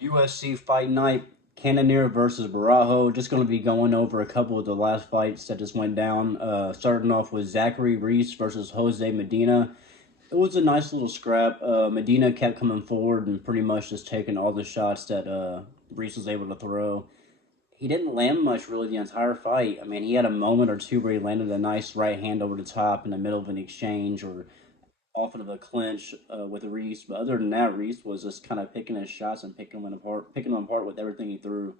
UFC Fight Night, Cannoneer versus Barajo. Just going to be going over a couple of the last fights that just went down. Starting off with Zachary Reese versus Jose Medina. It was a nice little scrap. Medina kept coming forward and pretty much just taking all the shots that Reese was able to throw. He didn't land much really the entire fight. I mean, he had a moment or two where he landed a nice right hand over the top in the middle of an exchange or off of a clinch with Reese. But other than that, Reese was just kind of picking his shots and picking them apart with everything he threw.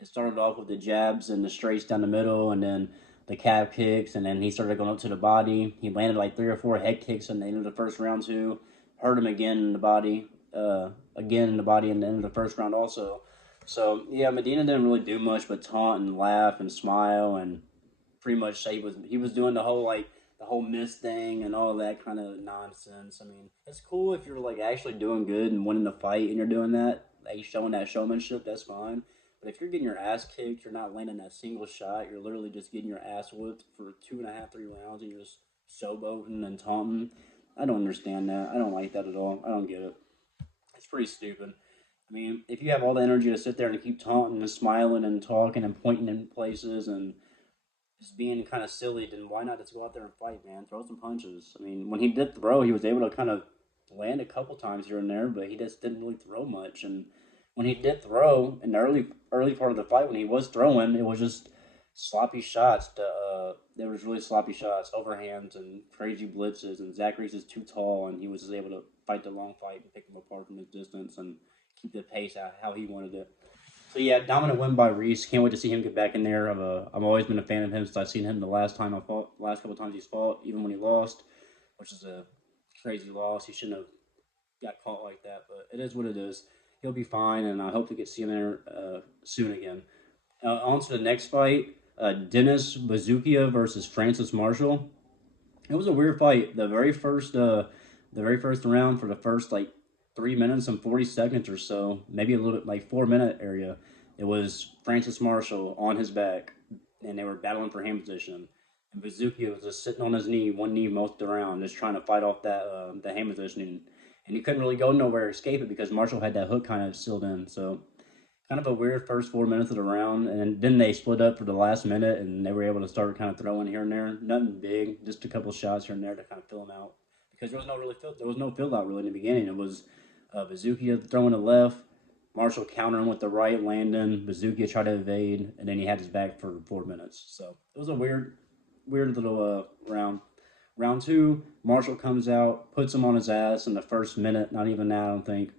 It started off with the jabs and the straights down the middle, and then the calf kicks, and then he started going up to the body. He landed like 3 or 4 head kicks in the end of the first round too. Hurt him again in the body, again in the body in the end of the first round also. So yeah, Medina didn't really do much but taunt and laugh and smile and pretty much say he was doing the whole miss thing and all that kind of nonsense. I mean, it's cool if you're like actually doing good and winning the fight and you're doing that, like showing that showmanship. That's fine. But if you're getting your ass kicked, you're not landing that single shot. You're literally just getting your ass whipped for 2.5, 3 rounds, and you're just showboating and taunting. I don't understand that. I don't like that at all. I don't get it. It's pretty stupid. I mean, if you have all the energy to sit there and keep taunting and smiling and talking and pointing in places and just being kind of silly, then why not just go out there and fight, man? Throw some punches. I mean, when he did throw, he was able to kind of land a couple times here and there, but he just didn't really throw much. And when he did throw in the early part of the fight, when he was throwing, it was just sloppy shots. There was really sloppy shots, overhands, and crazy blitzes. And Zachary's is too tall, and he was just able to fight the long fight and pick him apart from his distance and keep the pace out how he wanted it. So yeah, dominant win by Reese. Can't wait to see him get back in there. I've always been a fan of him since I've seen him the last couple times he's fought, even when he lost, which is a crazy loss. He shouldn't have got caught like that, but it is what it is. He'll be fine, and I hope to get see him there soon again. On to the next fight, Dennis Buzukja versus Francis Marshall. It was a weird fight. The very first round for the first like 3 minutes and 40 seconds or so, maybe a little bit like 4 minute area. It was Francis Marshall on his back, and they were battling for hand position. And Buzukja was just sitting on his knee, one knee most of the round, just trying to fight off that the hand position, and he couldn't really go nowhere, escape it because Marshall had that hook kind of sealed in. So kind of a weird first 4 minutes of the round, and then they split up for the last minute, and they were able to start kind of throwing here and there. Nothing big, just a couple shots here and there to kind of fill them out because there was no fill out really in the beginning. It was Buzukja throwing the left, Marshall countering with the right, landing. Buzukja tried to evade, and then he had his back for 4 minutes. So it was a weird little round. Round two, Marshall comes out, puts him on his ass in the first minute. Not even that, I don't think.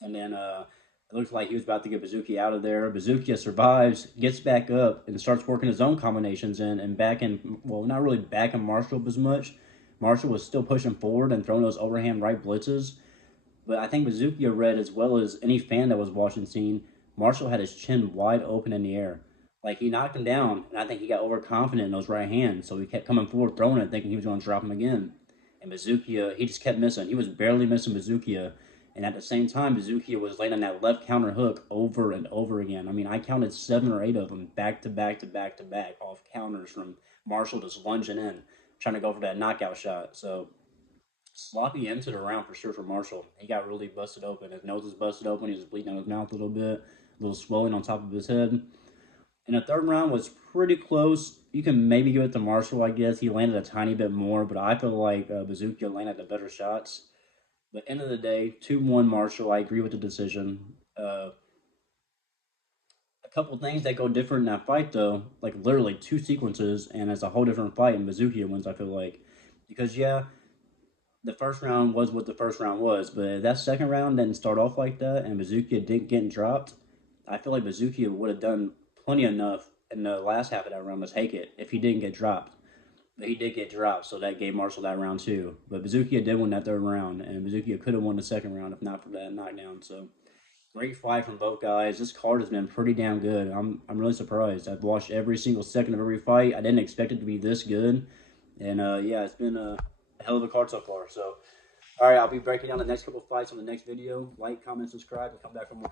And then it looks like he was about to get Buzukja out of there. Buzukja survives, gets back up, and starts working his own combinations in and backing, well, not really backing Marshall up as much. Marshall was still pushing forward and throwing those overhand right blitzes. But I think Buzukja read as well as any fan that was watching scene, Marshall had his chin wide open in the air. Like he knocked him down, and I think he got overconfident in those right hands, so he kept coming forward, throwing it, thinking he was going to drop him again. And Buzukja, he just kept missing. He was barely missing Buzukja, and at the same time, Buzukja was landing that left counter hook over and over again. I mean, I counted 7 or 8 of them back to back to back to back off counters from Marshall just lunging in, trying to go for that knockout shot. So sloppy end to the round for sure for Marshall. He got really busted open. His nose was busted open. He was bleeding out his mouth a little bit, a little swelling on top of his head. And the third round was pretty close. You can maybe give it to Marshall, I guess. He landed a tiny bit more, but I feel like Buzukja landed the better shots. But end of the day, 2-1 Marshall. I agree with the decision. A couple things that go different in that fight, though, like literally 2 sequences, and it's a whole different fight, and Buzukja wins, I feel like. Because, yeah, the first round was what the first round was, but if that second round didn't start off like that and Buzukja didn't get dropped, I feel like Buzukja would have done plenty enough in the last half of that round to take it if he didn't get dropped. But he did get dropped, so that gave Marshall that round too. But Buzukja did win that third round, and Buzukja could have won the second round if not for that knockdown. So great fight from both guys. This card has been pretty damn good. I'm really surprised. I've watched every single second of every fight. I didn't expect it to be this good, and yeah, it's been a hell of a card so far. So, all right, I'll be breaking down the next couple of fights on the next video. Like, comment, subscribe, and come back for more.